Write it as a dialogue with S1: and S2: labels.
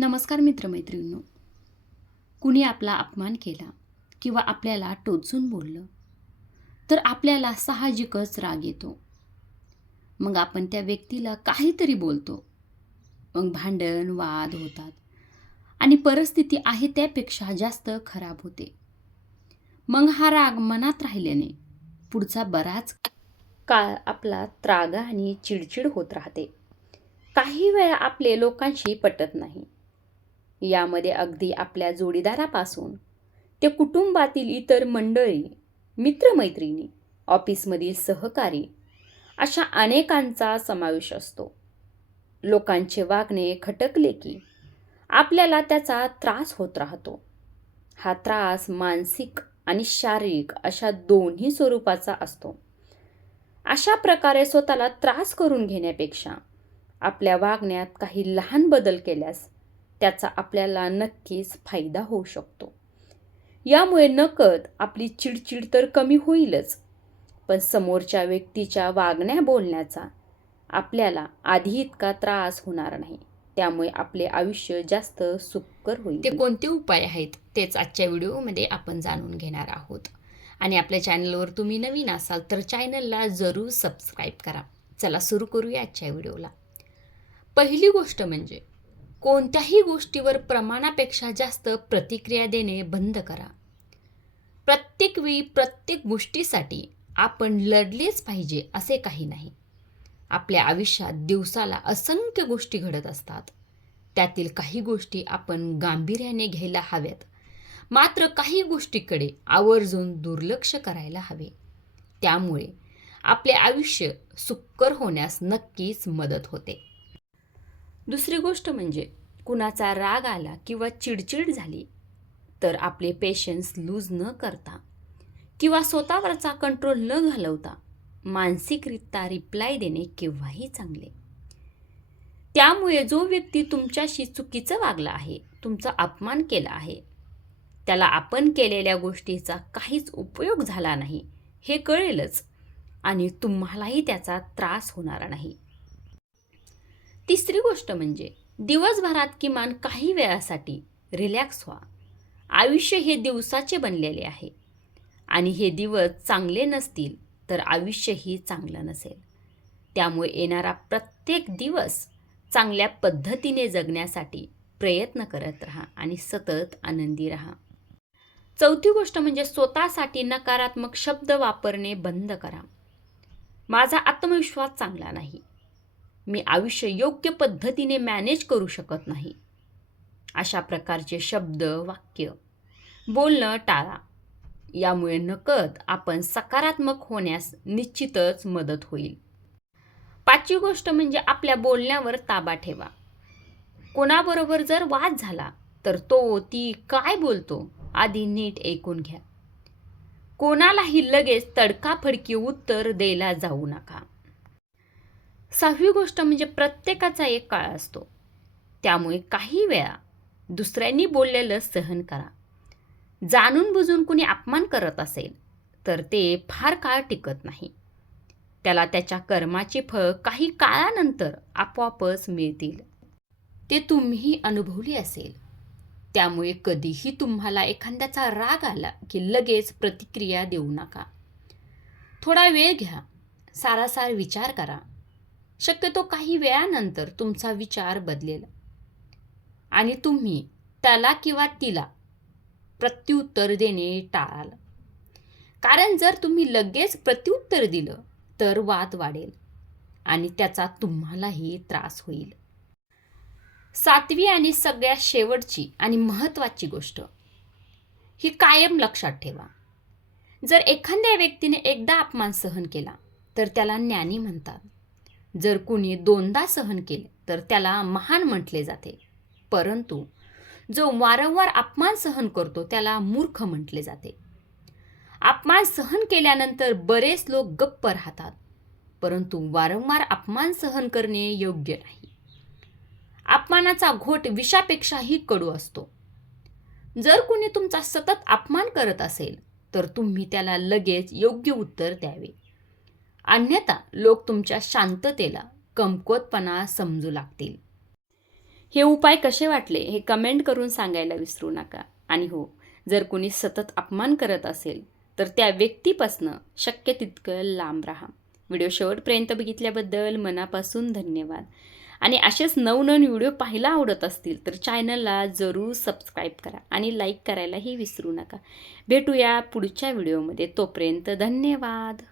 S1: नमस्कार मित्रमैत्रिणींनो. कुणी आपला अपमान केला किंवा आपल्याला टोचून बोललं तर आपल्याला साहजिकच राग येतो. मग आपण त्या व्यक्तीला काहीतरी बोलतो. मग भांडण वाद होतात आणि परिस्थिती आहे त्यापेक्षा जास्त खराब होते. मग हा राग मनात राहिल्याने पुढचा बराच काळ आपला त्रागा आणि चिडचिड होत राहते. काही वेळा आपले लोकांशी पटत नाही. यामध्ये अगदी आपल्या जोडीदारापासून. ते कुटुंबातील इतर मंडळी मित्रमैत्रिणी ऑफिसमधील सहकारी अशा अनेकांचा समावेश असतो. लोकांचे वागणे खटकले की आपल्याला त्याचा त्रास होत राहतो. हा त्रास मानसिक आणि शारीरिक अशा दोन्ही स्वरूपाचा असतो. अशा प्रकारे स्वतःला त्रास करून घेण्यापेक्षा आपल्या वागण्यात काही लहान बदल केल्यास त्याचा आपल्याला नक्कीच फायदा होऊ शकतो. यामुळे नकळत आपली चिडचिड तर कमी होईलच पण समोरच्या व्यक्तीच्या वागण्या बोलण्याचा आपल्याला आधी इतका त्रास होणार नाही. त्यामुळे आपले आयुष्य जास्त सुखकर होईल. ते कोणते उपाय आहेत? तेच आजच्या व्हिडिओमध्ये आपण जाणून घेणार आहोत. आणि आपल्या चॅनलवर तुम्ही नवीन असाल तर चॅनलला जरूर सबस्क्राईब करा. चला सुरू करूया आजच्या व्हिडिओला. पहिली गोष्ट म्हणजे कोणत्याही गोष्टीवर प्रमाणापेक्षा जास्त प्रतिक्रिया देणे बंद करा. प्रत्येक वेळी प्रत्येक गोष्टीसाठी आपण लढलेच पाहिजे असे काही नाही. आपल्या आयुष्यात दिवसाला असंख्य गोष्टी घडत असतात. त्यातील काही गोष्टी आपण गांभीर्याने घ्यायला हव्यात. मात्र काही गोष्टीकडे आवर्जून दुर्लक्ष करायला हवे. त्यामुळे आपले आयुष्य सुक्कर होण्यास नक्कीच मदत होते. दुसरी गोष्ट म्हणजे कुणाचा राग आला किंवा चिडचिड झाली तर आपले पेशन्स लूज न करता किंवा स्वतःवरचा कंट्रोल न घालवता मानसिकरित्या रिप्लाय देणे केव्हाही चांगले. त्यामुळे जो व्यक्ती तुमच्याशी चुकीचं वागला आहे तुमचा अपमान केला आहे त्याला आपण केलेल्या गोष्टीचा काहीच उपयोग झाला नाही हे कळेलच आणि तुम्हालाही त्याचा त्रास होणार नाही. तिसरी गोष्ट म्हणजे दिवसभरात किमान काही वेळासाठी रिलॅक्स व्हा. आयुष्य हे दिवसाचे बनलेले आहे. आणि हे दिवस चांगले नसतील तर आयुष्यही चांगलं नसेल. त्यामुळे येणारा प्रत्येक दिवस चांगल्या पद्धतीने जगण्यासाठी प्रयत्न करत राहा आणि सतत आनंदी राहा. चौथी गोष्ट म्हणजे स्वतःसाठी नकारात्मक शब्द वापरणे बंद करा. माझा आत्मविश्वास चांगला नाही. मी आयुष्य योग्य पद्धतीने मॅनेज करू शकत नाही. अशा प्रकारचे शब्द वाक्य बोलणं टाळा. यामुळे नकळत आपण सकारात्मक होण्यास निश्चितच मदत होईल. पाचवी गोष्ट म्हणजे आपल्या बोलण्यावर ताबा ठेवा. कोणाबरोबर जर वाद झाला तर तो ती काय बोलतो आधी नीट ऐकून घ्या. कोणालाही लगेच तडकाफडकी उत्तर द्यायला जाऊ नका. सहावी गोष्ट म्हणजे प्रत्येकाचा एक काळ असतो. त्यामुळे काही वेळा दुसऱ्यांनी बोललेलं सहन करा. जाणून बुजून कुणी अपमान करत असेल तर ते फार काळ टिकत नाही. त्याला त्याच्या कर्माची फळ काही काळानंतर आपोआपच मिळतील. ते तुम्ही अनुभवली असेल. त्यामुळे कधीही तुम्हाला एखाद्याचा राग आला की लगेच प्रतिक्रिया देऊ नका. थोडा वेळ घ्या. सारासार विचार करा. शक्यतो काही वेळानंतर तुमचा विचार बदलेल. आणि तुम्ही त्याला किंवा तिला प्रत्युत्तर देणे टाळाल. कारण जर तुम्ही लगेच प्रत्युत्तर दिलं तर वाद वाढेल आणि त्याचा तुम्हालाही त्रास होईल. सातवी आणि सगळ्यात शेवटची आणि महत्त्वाची गोष्ट ही कायम लक्षात ठेवा. जर एखाद्या व्यक्तीने एकदा अपमान सहन केला तर त्याला ज्ञानी म्हणतात. जर कुणी दोनदा सहन केले तर त्याला महान म्हटले जाते. परंतु जो वारंवार अपमान सहन करतो त्याला मूर्ख म्हटले जाते. अपमान सहन केल्यानंतर बरेच लोक गप्प राहतात परंतु वारंवार अपमान सहन करणे योग्य नाही. अपमानाचा घोट विषापेक्षाही कडू असतो. जर कुणी तुमचा सतत अपमान करत असेल तर तुम्ही त्याला लगेच योग्य उत्तर द्यावे. अन्यथा लोक तुमच्या शांततेला कमकुवतपणा समजू लागतील. हे उपाय कसे वाटले हे कमेंट करून सांगायला विसरू नका. आणि हो जर कोणी सतत अपमान करत असेल तर त्या व्यक्तीपासनं शक्य तितकं लांब राहा. व्हिडिओ शेवटपर्यंत बघितल्याबद्दल मनापासून धन्यवाद. आणि असेच नवनवीन व्हिडिओ पाहायला आवडत असतील तर चॅनलला जरूर सबस्क्राईब करा आणि लाईक करायलाही विसरू नका. भेटूया पुढच्या व्हिडिओमध्ये. तोपर्यंत धन्यवाद.